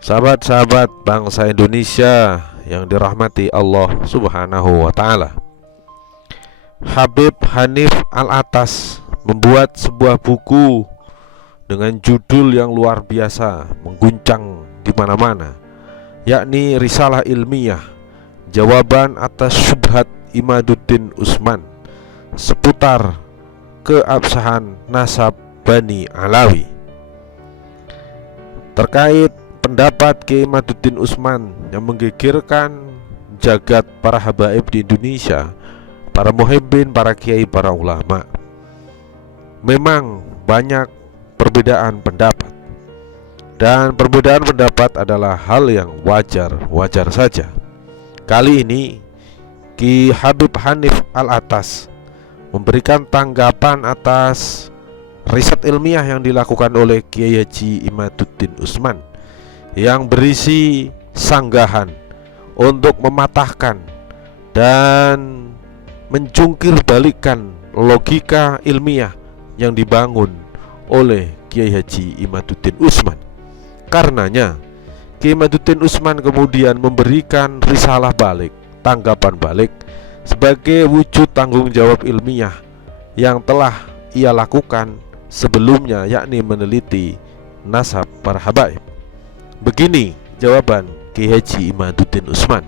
Sahabat-sahabat bangsa Indonesia yang dirahmati Allah Subhanahu wa Ta'ala, Habib Hanif Alatas membuat sebuah buku dengan judul yang luar biasa, mengguncang di mana-mana, yakni Risalah Ilmiah, jawaban atas syubhat Imaduddin Utsman seputar keabsahan nasab Bani Alawi. Terkait pendapat Kiai Imaduddin Utsman yang menggegerkan jagat para habaib di Indonesia, para muhibbin, para kiai, para ulama, memang banyak perbedaan pendapat. Dan perbedaan pendapat adalah hal yang wajar saja. Kali ini Ki Habib Hanif Alatas memberikan tanggapan atas riset ilmiah yang dilakukan oleh Kiai Haji Imaduddin Utsman yang berisi sanggahan untuk mematahkan dan menjungkir balikan logika ilmiah yang dibangun oleh Kiai Haji Imaduddin Utsman. Karenanya Kiai Imaduddin Utsman kemudian memberikan risalah balik, tanggapan balik, sebagai wujud tanggung jawab ilmiah yang telah ia lakukan sebelumnya, yakni meneliti nasab para habaib. Begini jawaban Kiai Haji Imaduddin Utsman.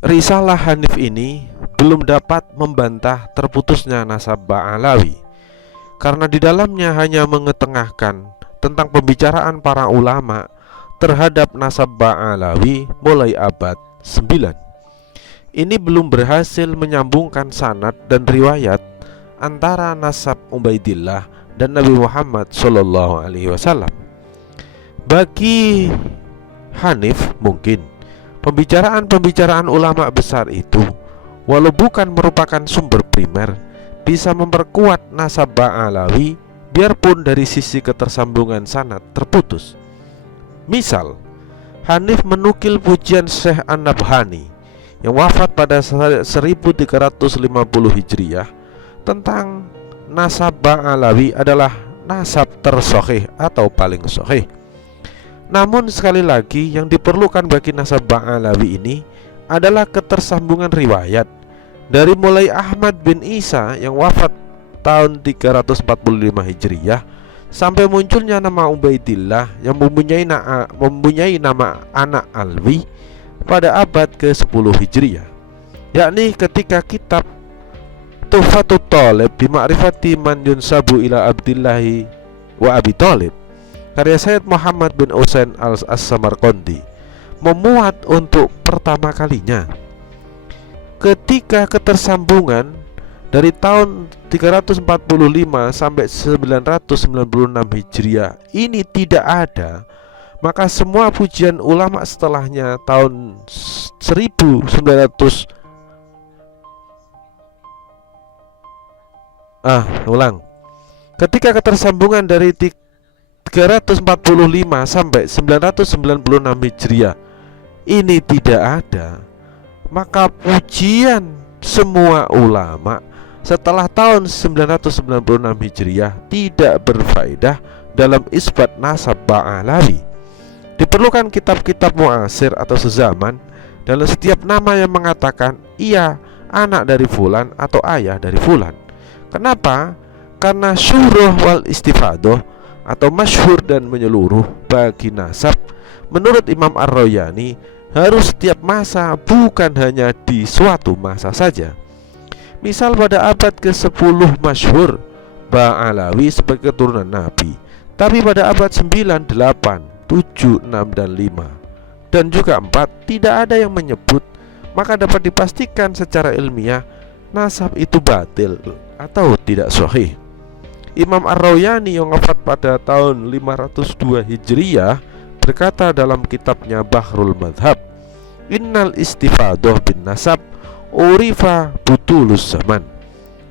Risalah Hanif ini belum dapat membantah terputusnya nasab Ba'alawi, karena di dalamnya hanya mengetengahkan tentang pembicaraan para ulama terhadap nasab Ba'alawi mulai abad 9. Ini belum berhasil menyambungkan sanad dan riwayat antara nasab Ubaidillah dan Nabi Muhammad SAW. Bagi Hanif, mungkin pembicaraan ulama besar itu, walau bukan merupakan sumber primer, bisa memperkuat nasab Ba'alawi biarpun dari sisi ketersambungan sanad terputus. Misal, Hanif menukil pujian Syekh An-Nabhani yang wafat pada 1350 Hijriah tentang nasab Ba'alawi adalah nasab tersahih atau paling sahih. Namun sekali lagi, yang diperlukan bagi nasab Ba'alawi ini adalah ketersambungan riwayat dari mulai Ahmad bin Isa yang wafat tahun 345 Hijriah sampai munculnya nama Ubaidillah yang mempunyai nama anak Alwi pada abad ke-10 Hijriah, yakni ketika kitab Tuhfatut Thalib bi Ma'rifati man yunsabu ila Abdillahi wa Abi Thalib karya Sayyid Muhammad bin Husain As-Samarqandi memuat untuk pertama kalinya ketika ketersambungan dari tahun 345 sampai 996 Hijriah ini tidak ada, maka semua pujian ulama setelahnya tahun 1900 ketika ketersambungan dari 345 sampai 996 Hijriah ini tidak ada, maka pujian semua ulama setelah tahun 996 Hijriah tidak berfaedah dalam isbat nasab Ba'alawi. Diperlukan kitab-kitab muasir atau sezaman dalam setiap nama yang mengatakan ia anak dari fulan atau ayah dari fulan. Kenapa? Karena syuruh wal istifadoh atau masyhur dan menyeluruh bagi nasab menurut Imam Ar-Royani harus setiap masa, bukan hanya di suatu masa saja. Misal pada abad ke-10 masyhur Ba'alawi sebagai keturunan Nabi, tapi pada abad 9, 8, 7, 6, dan 5 dan juga 4 tidak ada yang menyebut, maka dapat dipastikan secara ilmiah nasab itu batil atau tidak sahih. Imam Ar-Royani yang wafat pada tahun 502 Hijriah berkata dalam kitabnya Bahrul Madhab, innal istifadoh bin nasab urifa butulus zaman.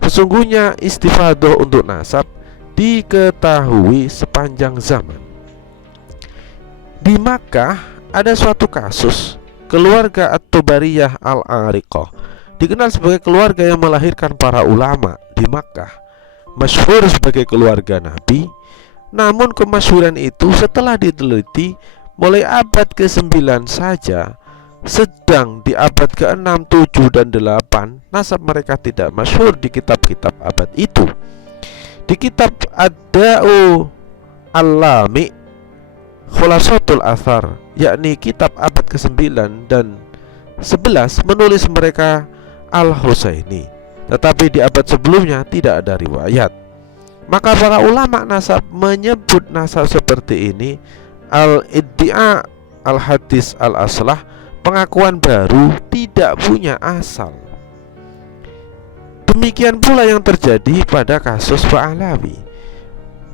Sesungguhnya istifadoh untuk nasab diketahui sepanjang zaman. Di Makkah ada suatu kasus keluarga At-Tubariyah Al-Ariqah, dikenal sebagai keluarga yang melahirkan para ulama di Makkah, masyhur sebagai keluarga Nabi, Namun kemasyhuran itu setelah diteliti mulai abad ke-9 saja, sedang di abad ke-6, 7, dan 8 nasab mereka tidak masyhur di kitab-kitab abad itu. Di kitab Ad-Da'u Al-Lami Khulasatul Athar, yakni kitab abad ke-9 dan 11, menulis mereka Al-Husaini, tetapi di abad sebelumnya tidak ada riwayat. Maka para ulama nasab menyebut nasab seperti ini al-iddia al-hadis al-aslah, pengakuan baru tidak punya asal. Demikian pula yang terjadi pada kasus Ba'alawi.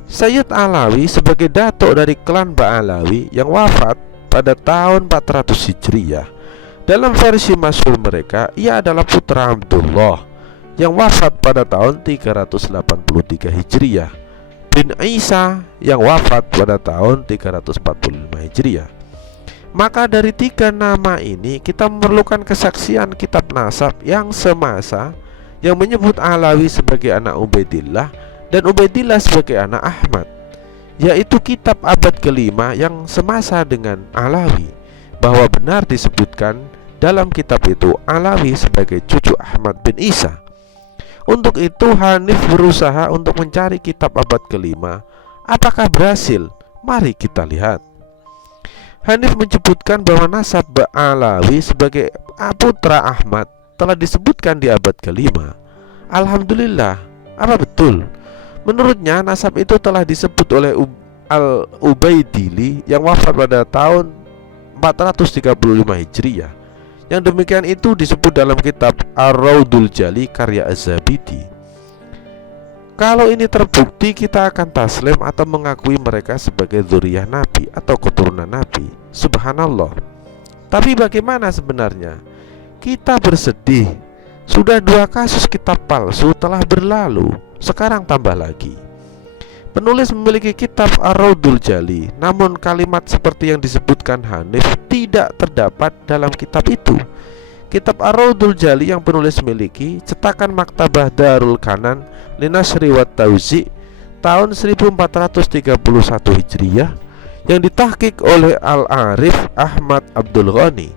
Sayyid Alawi sebagai datuk dari klan Ba'alawi yang wafat pada tahun 400 Hijriyah. Dalam versi masyhur mereka, ia adalah putra Abdullah yang wafat pada tahun 383 Hijriyah, bin Isa yang wafat pada tahun 345 Hijriyah. Maka dari tiga nama ini kita memerlukan kesaksian kitab nasab yang semasa, yang menyebut Alawi sebagai anak Ubaidillah dan Ubaidillah sebagai anak Ahmad, yaitu kitab abad ke-5 yang semasa dengan Alawi, bahwa benar disebutkan dalam kitab itu Alawi sebagai cucu Ahmad bin Isa. Untuk itu Hanif berusaha untuk mencari kitab abad ke-5. Apakah berhasil? Mari kita lihat. Hanif menyebutkan bahwa nasab Ba'alawi sebagai putra Ahmad telah disebutkan di abad ke-5. Alhamdulillah, apa betul? Menurutnya nasab itu telah disebut oleh Al-Ubaidili yang wafat pada tahun 435 Hijriyah. Yang demikian itu disebut dalam kitab Ar-Raudul Jali karya Az-Zabidi. Kalau ini terbukti, kita akan taslim atau mengakui mereka sebagai dzurriyyah Nabi atau keturunan Nabi. Subhanallah. Tapi bagaimana sebenarnya? Kita bersedih. Sudah 2 kasus kitab palsu telah berlalu, sekarang tambah lagi. Penulis memiliki kitab Ar-Raudul Jali, namun kalimat seperti yang disebutkan Hanif tidak terdapat dalam kitab itu. Kitab Ar-Raudul Jali yang penulis miliki cetakan Maktabah Darul Kanan Linasri wat Tauzi tahun 1431 Hijriyah yang ditahqiq oleh Al-Arif Ahmad Abdul Ghani.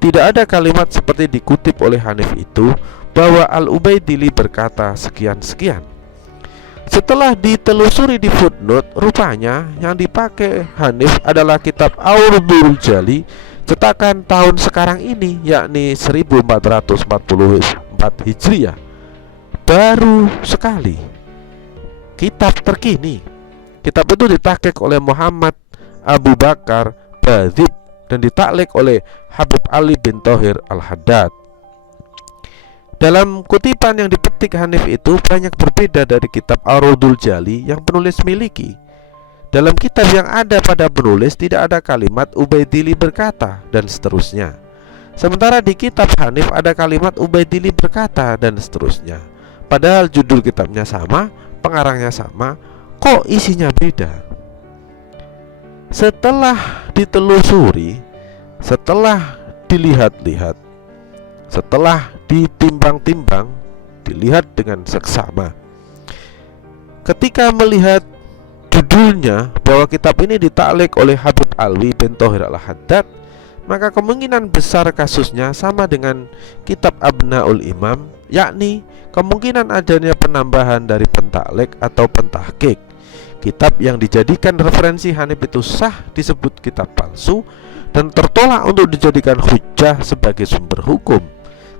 Tidak ada kalimat seperti dikutip oleh Hanif itu bahwa Al-Ubaidili berkata sekian-sekian. Setelah ditelusuri di footnote, rupanya yang dipakai Hanif adalah kitab Ar-Raudul Jali cetakan tahun sekarang ini, yakni 1444 Hijriah. Baru sekali. Kitab terkini. Kitab itu ditahqiq oleh Muhammad Abu Bakar Badzib dan ditaklik oleh Habib Ali bin Thohir Al-Haddad. Dalam kutipan yang dipetik Hanif itu banyak berbeda dari kitab Ar-Raudul Jali yang penulis miliki. Dalam kitab yang ada pada penulis tidak ada kalimat Ubaidili berkata dan seterusnya. Sementara di kitab Hanif ada kalimat Ubaidili berkata dan seterusnya. Padahal judul kitabnya sama, pengarangnya sama, kok isinya beda? Setelah ditelusuri, setelah dilihat-lihat, setelah ditimbang-timbang, dilihat dengan seksama, ketika melihat judulnya bahwa kitab ini ditaklik oleh Habib Alwi bin Thohir Al-Haddad, maka kemungkinan besar kasusnya sama dengan kitab Abnaul Imam, yakni kemungkinan adanya penambahan dari pentaklik atau pentahqiq. Kitab yang dijadikan referensi Hanif itu sah disebut kitab palsu dan tertolak untuk dijadikan hujjah sebagai sumber hukum,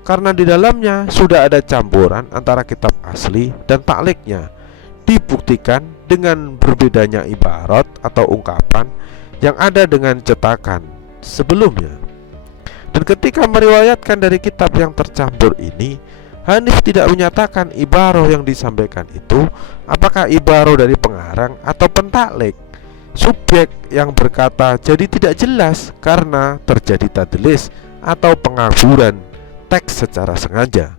karena di dalamnya sudah ada campuran antara kitab asli dan takliknya. Dibuktikan dengan berbedanya ibarat atau ungkapan yang ada dengan cetakan sebelumnya. Dan ketika meriwayatkan dari kitab yang tercampur ini, Hanif tidak menyatakan ibaroh yang disampaikan itu apakah ibaroh dari pengarang atau pentaklik. Subjek yang berkata jadi tidak jelas karena terjadi tadlis atau pengaburan teks secara sengaja.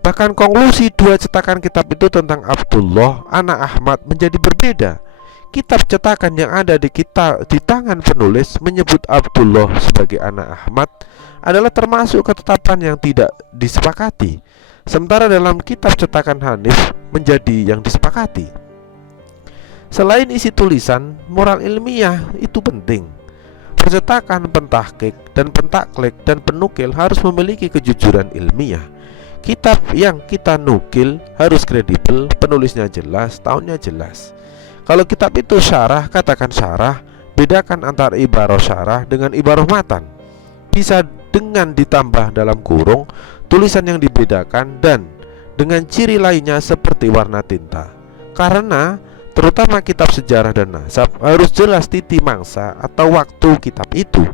Bahkan konklusi 2 cetakan kitab itu tentang Abdullah anak Ahmad menjadi berbeda. Kitab cetakan yang ada di tangan penulis menyebut Abdullah sebagai anak Ahmad adalah termasuk ketetapan yang tidak disepakati, sementara dalam kitab cetakan Hanif menjadi yang disepakati. Selain isi tulisan, moral ilmiah itu penting. Percetakan pentahkik dan pentaklik dan penukil harus memiliki kejujuran ilmiah. Kitab yang kita nukil harus kredibel, penulisnya jelas, tahunnya jelas. Kalau kitab itu syarah, katakan syarah. Bedakan antara ibarah syarah dengan ibarah matan. Bisa dengan ditambah dalam kurung tulisan yang dibedakan dan dengan ciri lainnya seperti warna tinta. Karena terutama kitab sejarah dan nasab harus jelas titi mangsa atau waktu kitab itu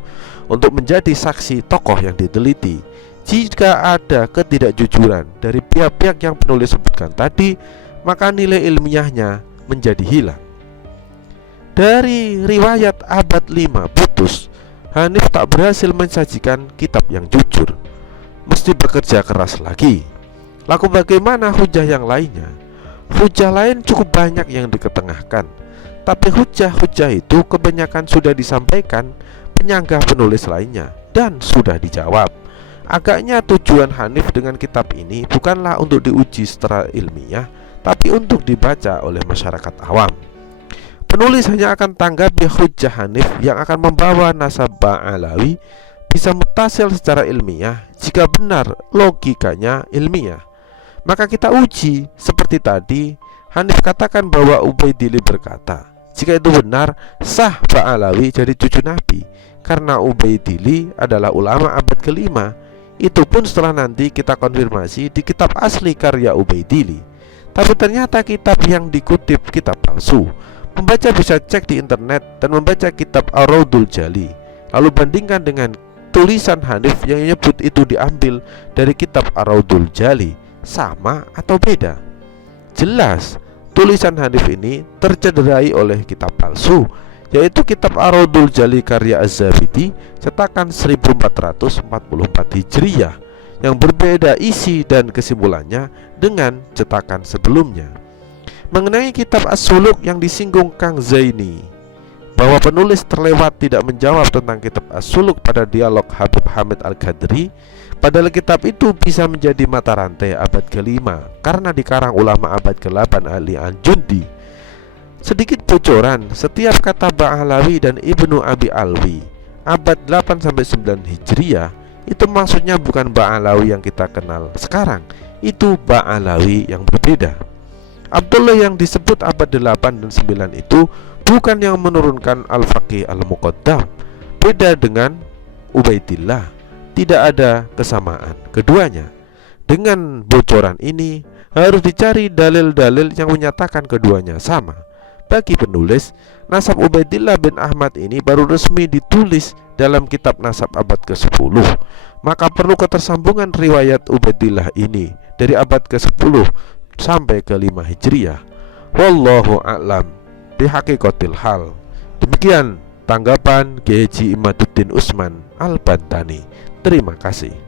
untuk menjadi saksi tokoh yang diteliti. Jika ada ketidakjujuran dari pihak-pihak yang penulis sebutkan tadi, maka nilai ilmiahnya menjadi hilang. Dari riwayat abad 5 putus, Hanif tak berhasil mensajikan kitab yang jujur. Mesti bekerja keras lagi. Lalu bagaimana hujah yang lainnya? Hujah lain cukup banyak yang diketengahkan, tapi hujah-hujah itu kebanyakan sudah disampaikan penyanggah penulis lainnya dan sudah dijawab. Agaknya tujuan Hanif dengan kitab ini bukanlah untuk diuji secara ilmiah, tapi untuk dibaca oleh masyarakat awam. Penulis hanya akan tanggapi hujah Hanif yang akan membawa nasab Ba'alawi bisa mutasil secara ilmiah. Jika benar logikanya ilmiah, maka kita uji. Seperti tadi Hanif katakan bahwa Ubaidillah berkata, jika itu benar, sah Ba'alawi jadi cucu Nabi, karena Ubaidillah adalah ulama abad kelima. Itu pun setelah nanti kita konfirmasi di kitab asli karya Ubaidillah. Tapi ternyata kitab yang dikutip kitab palsu. Pembaca bisa cek di internet dan membaca kitab Ar-Raudul Jali, lalu bandingkan dengan tulisan Hanif yang menyebut itu diambil dari kitab Ar-Raudul Jali. Sama atau beda? Jelas tulisan Hanif ini tercederai oleh kitab palsu, yaitu kitab Ar-Raudul Jali karya Az-Zabidi cetakan 1444 Hijriyah, yang berbeda isi dan kesimpulannya dengan cetakan sebelumnya. Mengenai kitab As-Suluk yang disinggung Kang Zaini, bahwa penulis terlewat tidak menjawab tentang kitab As-Suluk pada dialog Habib Hamid Al-Qadri, padahal kitab itu bisa menjadi mata rantai abad ke-5 karena dikarang ulama abad ke-8 Ali Al-Jundi. Sedikit bocoran, setiap kata Ba'alawi dan Ibnu Abi Alwi abad 8-9 Hijriyah itu maksudnya bukan Ba'alawi yang kita kenal sekarang, itu Ba'alawi yang berbeda. Abdullah yang disebut abad 8 dan 9 itu bukan yang menurunkan Al-Faqih Al-Muqaddam. Beda dengan Ubaidillah, tidak ada kesamaan keduanya. Dengan bocoran ini harus dicari dalil-dalil yang menyatakan keduanya sama. Bagi penulis, nasab Ubaidillah bin Ahmad ini baru resmi ditulis dalam kitab nasab abad ke-10. Maka perlu ketersambungan riwayat Ubaidillah ini dari abad ke-10 sampai ke-5 Hijriyah. Wallahu a'lam bihaqikotil hal. Demikian tanggapan Kiai Haji Imaduddin Utsman Al-Bantani. Terima kasih.